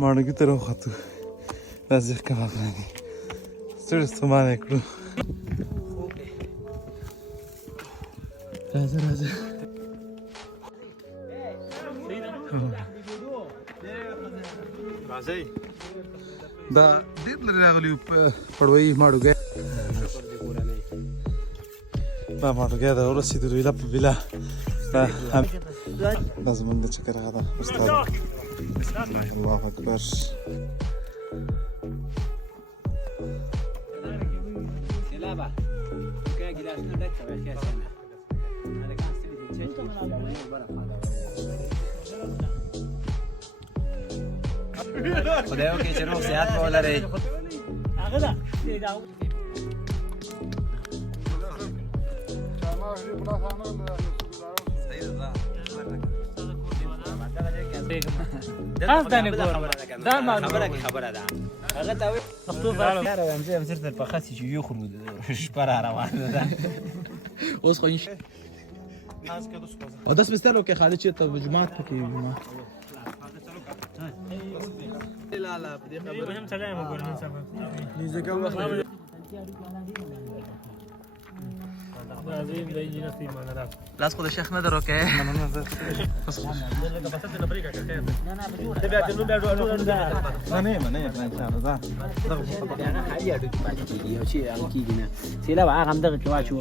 ماڼګي ته راوختو راځه کباب راغی ستړي ستومانه کړو راځه راځئ دا ډېر لرې راغلي پړوي ماڼوګی دا ماڼوګی دا ورسېدلو ایله په بیله دا زمونږ د چکر هغه ده استاد الله اکبر خدایو کې چې روغ صحت مو ولرئ خبره ده هغه ته مکتوب راځي هم زرت په خاص چې یو خرو شپه را روانه ده اوس خو انش او داس مستلو کې خالد چې ته جمعات پکې جمعات لا لا بدي خبر هم سلام اقول من سبب نيزه لاس خود شيخ ندر اوكي انا نظر بس انا حاليا دغه شي ان کیږي سیلا هغه هم دغه کې واچو